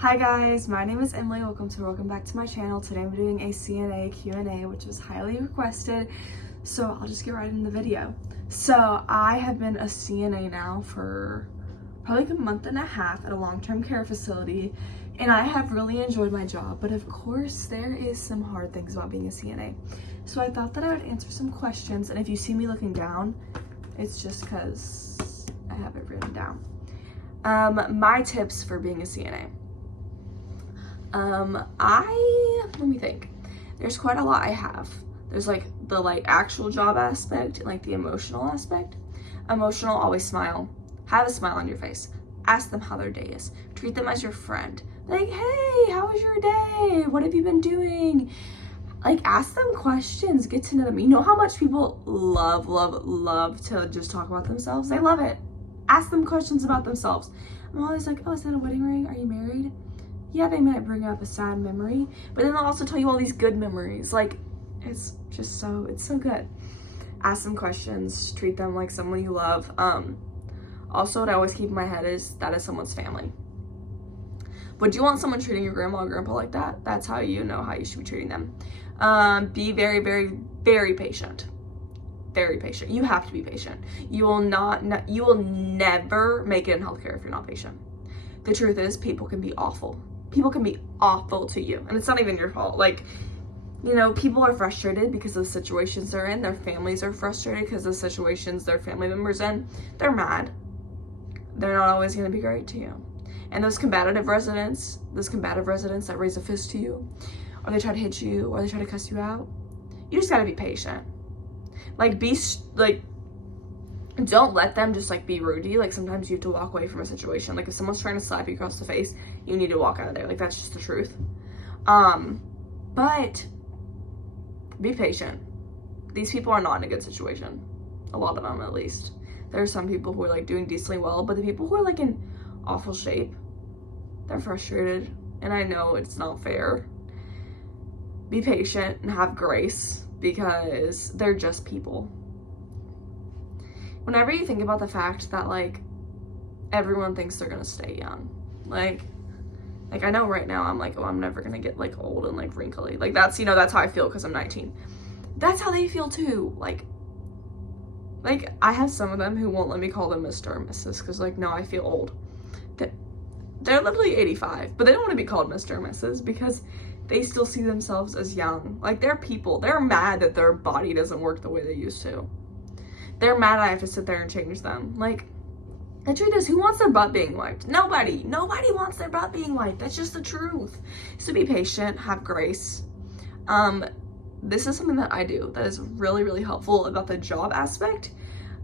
Hi guys, my name is Emily. Welcome back to my channel. Today I'm doing a CNA Q&A, which was highly requested. So I'll just get right into the video. So I have been a CNA now for probably like a month and a half at a long-term care facility, and I have really enjoyed my job. But of course, there is some hard things about being a CNA. So I thought that I would answer some questions, and if you see me looking down, it's just because I have it written down. My tips for being a CNA. Let me think. There's quite a lot I have. There's like the actual job aspect and like the emotional aspect. Emotional, always smile. Have a smile on your face. Ask them how their day is. Treat them as your friend. Like, hey, how was your day? What have you been doing? Like, ask them questions. Get to know them. You know how much people love to just talk about themselves? They love it. Ask them questions about themselves. I'm always like, oh, is that a wedding ring? Are you married? Yeah, they might bring up a sad memory, but then they'll also tell you all these good memories. Like, it's so good. Ask them questions, treat them like someone you love. Also, what I always keep in my head is that is someone's family. Would you want someone treating your grandma or grandpa like that? That's how you know how you should be treating them. Be very, very, very patient. Very patient. You have to be patient. You will never make it in healthcare if you're not patient. The truth is, people can be awful. People can be awful to you, and it's not even your fault. Like, you know, people are frustrated because of the situations they're in. Their families are frustrated because of the situations their family members in. They're mad. They're not always going to be great to you. And those combative residents that raise a fist to you, or they try to hit you, or they try to cuss you out, you just got to be patient. Don't let them just be rude to you. Like, sometimes you have to walk away from a situation. Like, if someone's trying to slap you across the face, you need to walk out of there. Like, that's just the truth. But be patient. These people are not in a good situation. A lot of them, at least. There are some people who are doing decently well, but the people who are in awful shape, they're frustrated, and I know it's not fair. Be patient and have grace, because they're just people. Whenever you think about the fact that everyone thinks they're gonna stay young, like I know right now I'm like, oh, I'm never gonna get old and wrinkly. That's how I feel because I'm 19. That's how they feel too. Like I have some of them who won't let me call them Mr. or Mrs. because no, I feel old. They're literally 85, but they don't want to be called Mr. or Mrs. because they still see themselves as young. They're people. They're mad that their body doesn't work the way they used to. They're mad I have to sit there and change them. The truth is, who wants their butt being wiped? Nobody. Nobody wants their butt being wiped. That's just the truth. So be patient, have grace. This is something that I do that is really, really helpful about the job aspect.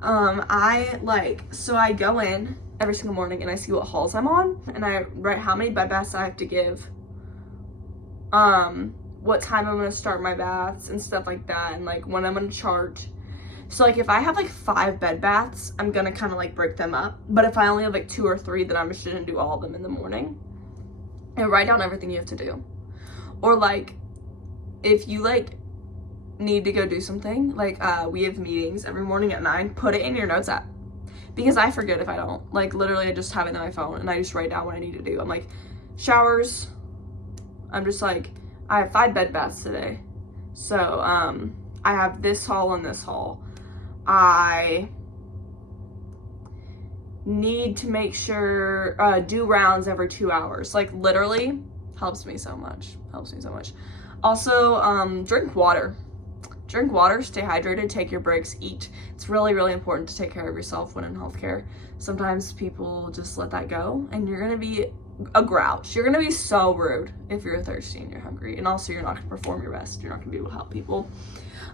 So I go in every single morning and I see what halls I'm on, and I write how many bed baths I have to give, what time I'm gonna start my baths and stuff like that, and when I'm gonna chart. So if I have 5 bed baths, I'm gonna kind of break them up. But if I only have 2 or 3, then I'm just gonna do all of them in the morning. And write down everything you have to do. Or if you need to go do something, we have meetings every morning at 9, put it in your notes app. Because I forget if I don't. Literally I just have it on my phone and I just write down what I need to do. I'm showers. I'm just I have 5 bed baths today. So, I have this hall and this hall. I need to make sure, do rounds every 2 hours. Literally helps me so much. Also, drink water. Drink water, stay hydrated, take your breaks, eat. It's really, really important to take care of yourself when in healthcare. Sometimes people just let that go, and you're gonna be a grouch. You're gonna be so rude if you're thirsty and you're hungry. And also, you're not gonna perform your best. You're not gonna be able to help people.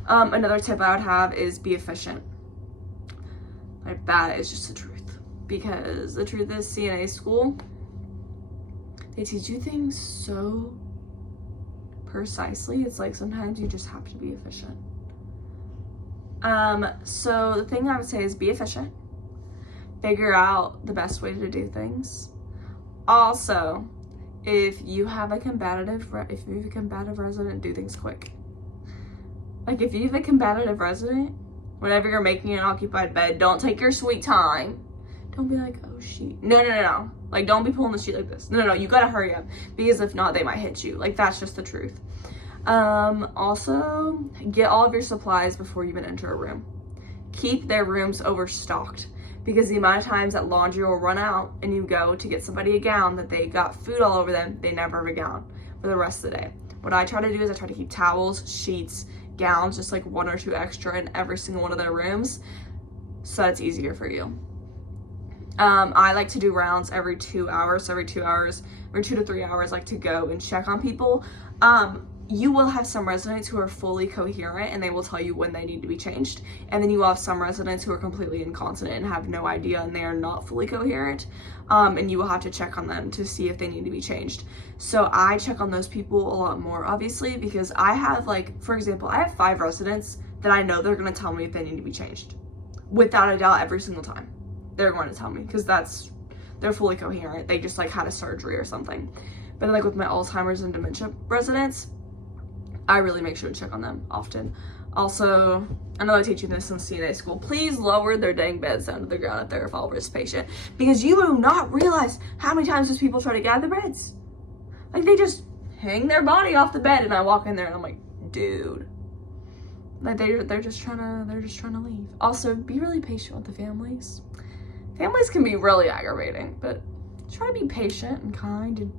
Another tip I would have is be efficient. That is just the truth. Because the truth is, CNA school, they teach you things so precisely. It's sometimes you just have to be efficient. So the thing I would say is be efficient. Figure out the best way to do things. Also, if you have a combative resident, do things quick. If you have a combative resident, whenever you're making an occupied bed, don't take your sweet time. Don't be oh, she. No. Like, don't be pulling the sheet like this. No, you gotta hurry up, because if not, they might hit you. Like, that's just the truth. Also, get all of your supplies before you even enter a room. Keep their rooms overstocked, because the amount of times that laundry will run out and you go to get somebody a gown that they got food all over them, they never have a gown for the rest of the day. What I try to do is I try to keep towels, sheets, gowns, just like 1 or 2 extra in every single one of their rooms, so that's easier for you. I like to do rounds every 2 hours, every 2 to 3 hours, like to go and check on people. You will have some residents who are fully coherent and they will tell you when they need to be changed. And then you will have some residents who are completely incontinent and have no idea and they are not fully coherent. And you will have to check on them to see if they need to be changed. So I check on those people a lot more, obviously, because I have, like, for example, I have 5 residents that I know they're going to tell me if they need to be changed. Without a doubt, every single time. They're going to tell me, because they're fully coherent. They just, like, had a surgery or something. But then, like, with my Alzheimer's and dementia residents, I really make sure to check on them often. Also, I know I teach you this in CNA school, please lower their dang beds down to the ground if they're a fall risk patient, because you do not realize how many times those people try to get out of the beds. Like, they just hang their body off the bed, and I walk in there and I'm like, dude. Like, they're just trying to leave. Also, be really patient with the families. Families can be really aggravating, but try to be patient and kind and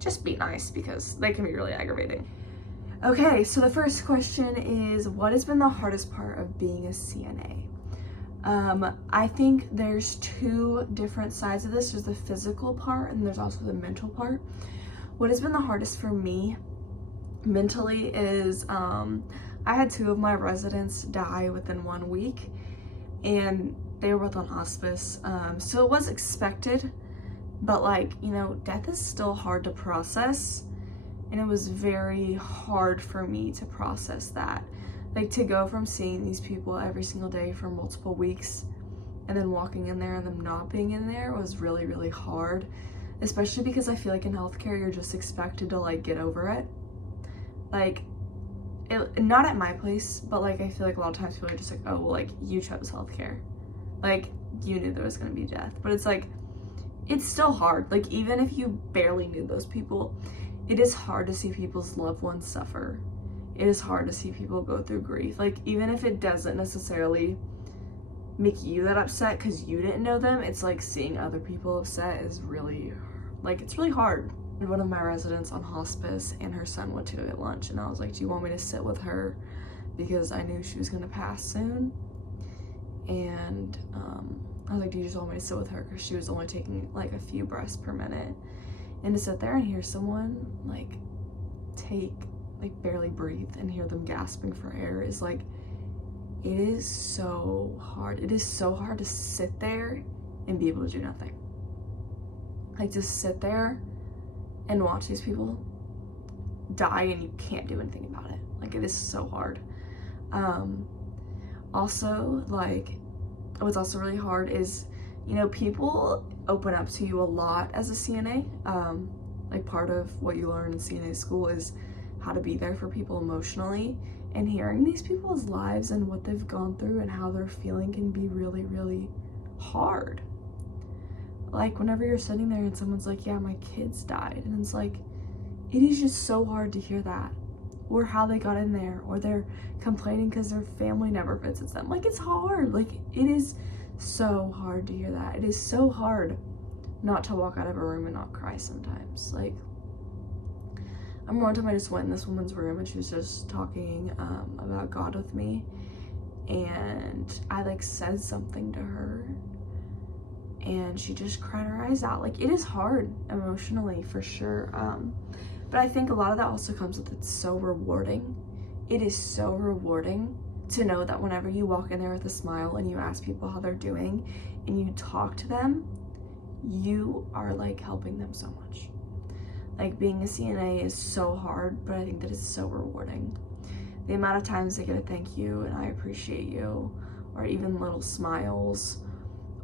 just be nice, because they can be really aggravating. Okay, so the first question is, what has been the hardest part of being a CNA? I think there's 2 different sides of this. There's the physical part and there's also the mental part. What has been the hardest for me mentally is I had 2 of my residents die within 1 week, and they were both on hospice. So it was expected, but, like, you know, death is still hard to process. And it was very hard for me to process that. Like, to go from seeing these people every single day for multiple weeks and then walking in there and them not being in there was really, really hard. Especially because I feel like in healthcare, you're just expected to, like, get over it. Like, not at my place, but, like, I feel like a lot of times people are just like, oh, well, like, you chose healthcare. Like, you knew there was gonna be death. But it's like, it's still hard. Like, even if you barely knew those people, it is hard to see people's loved ones suffer. It is hard to see people go through grief. Like, even if it doesn't necessarily make you that upset because you didn't know them, it's like seeing other people upset is really, like, it's really hard. One of my residents on hospice and her son went to get lunch, and I was like, do you want me to sit with her? Because I knew she was gonna pass soon. And I was like, do you just want me to sit with her? Because she was only taking, like, a few breaths per minute. And to sit there and hear someone, like, barely breathe and hear them gasping for air is, like, it is so hard. It is so hard to sit there and be able to do nothing. Like, just sit there and watch these people die and you can't do anything about it. Like, it is so hard. Also, like, what's also really hard is, you know, people open up to you a lot as a CNA. Like, part of what you learn in CNA school is how to be there for people emotionally, and hearing these people's lives and what they've gone through and how they're feeling can be really, really hard. Like, whenever you're sitting there and someone's like, yeah, my kids died, and it's like, it is just so hard to hear that, or how they got in there, or they're complaining because their family never visits them. Like, it's hard. Like, it is so hard to hear that. It is so hard not to walk out of a room and not cry sometimes. Like, I remember one time I just went in this woman's room and she was just talking about God with me, and I, like, said something to her and she just cried her eyes out. Like, it is hard emotionally, for sure. But I think a lot of that also comes with, it's so rewarding. It is so rewarding to know that whenever you walk in there with a smile and you ask people how they're doing and you talk to them, you are, like, helping them so much. Like, being a CNA is so hard, but I think that it's so rewarding. The amount of times they get a thank you and I appreciate you, or even little smiles,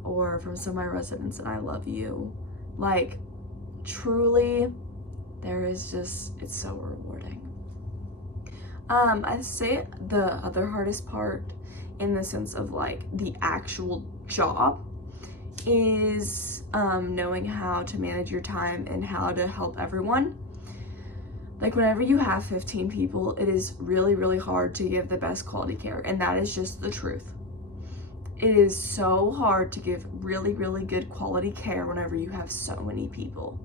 or from some of my residents and I love you. Like, truly, there is just, it's so rewarding. I'd say the other hardest part, in the sense of, like, the actual job, is knowing how to manage your time and how to help everyone. Like whenever you have 15 people, it is really, really hard to give the best quality care, and that is just the truth. It is so hard to give really, really good quality care whenever you have so many people.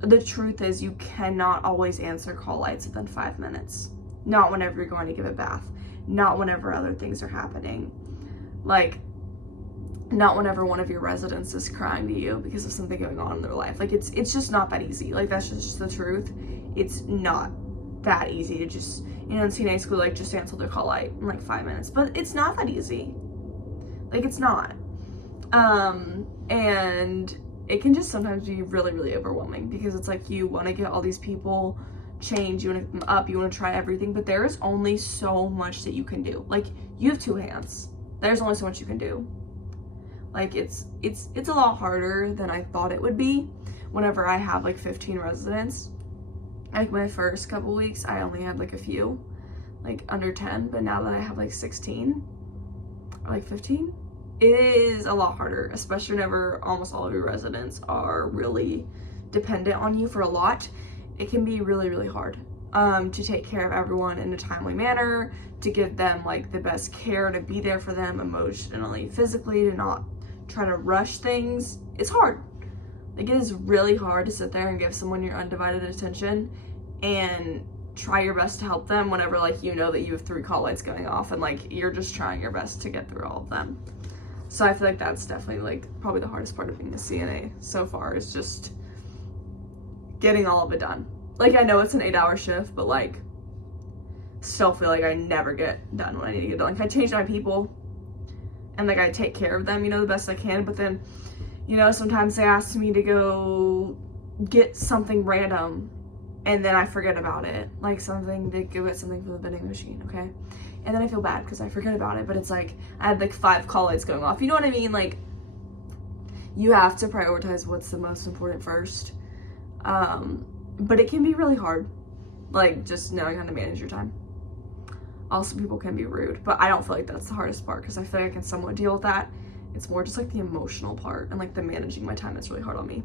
The truth is you cannot always answer call lights within 5 minutes. Not whenever you're going to give a bath. Not whenever other things are happening. Like, not whenever one of your residents is crying to you because of something going on in their life. Like, it's just not that easy. Like, that's just the truth. It's not that easy to just, in CNA school, like, just answer their call light in, like, 5 minutes. But it's not that easy. Like, it's not. And it can just sometimes be really, really overwhelming because it's like you want to get all these people changed, you want to get them up, you want to try everything, but there is only so much that you can do. Like, you have 2 hands. There's only so much you can do. Like, it's a lot harder than I thought it would be whenever I have like 15 residents. Like my first couple weeks, I only had like a few, like under 10, but now that I have like 16 or like 15, it is a lot harder, especially whenever almost all of your residents are really dependent on you for a lot. It can be really, really hard to take care of everyone in a timely manner, to give them like the best care, to be there for them emotionally, physically, to not try to rush things. It's hard. Like, it is really hard to sit there and give someone your undivided attention and try your best to help them whenever like you know that you have 3 call lights going off and like you're just trying your best to get through all of them. So I feel like that's definitely like probably the hardest part of being a CNA so far, is just getting all of it done. Like, I know it's an 8-hour shift, but like still feel like I never get done what I need to get done. Like, I change my people and like I take care of them, the best I can, but then, sometimes they ask me to go get something random and then I forget about it. Like something, to go get something from the vending machine, okay? And then I feel bad because I forget about it, but it's like I had like 5 call lights going off. You know what I mean? Like, you have to prioritize what's the most important first. But it can be really hard, like just knowing how to manage your time. Also, people can be rude, but I don't feel like that's the hardest part because I feel like I can somewhat deal with that. It's more just like the emotional part and like the managing my time that's really hard on me.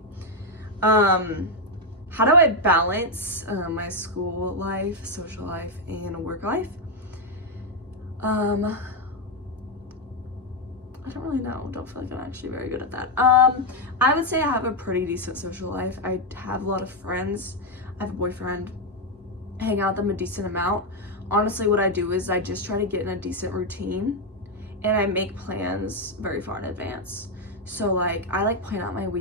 How do I balance my school life, social life, and work life? I don't really know. Don't feel like I'm actually very good at that. I would say I have a pretty decent social life. I have a lot of friends. I have a boyfriend. I hang out with them a decent amount. Honestly, what I do is I just try to get in a decent routine and I make plans very far in advance. So like, I like plan out my week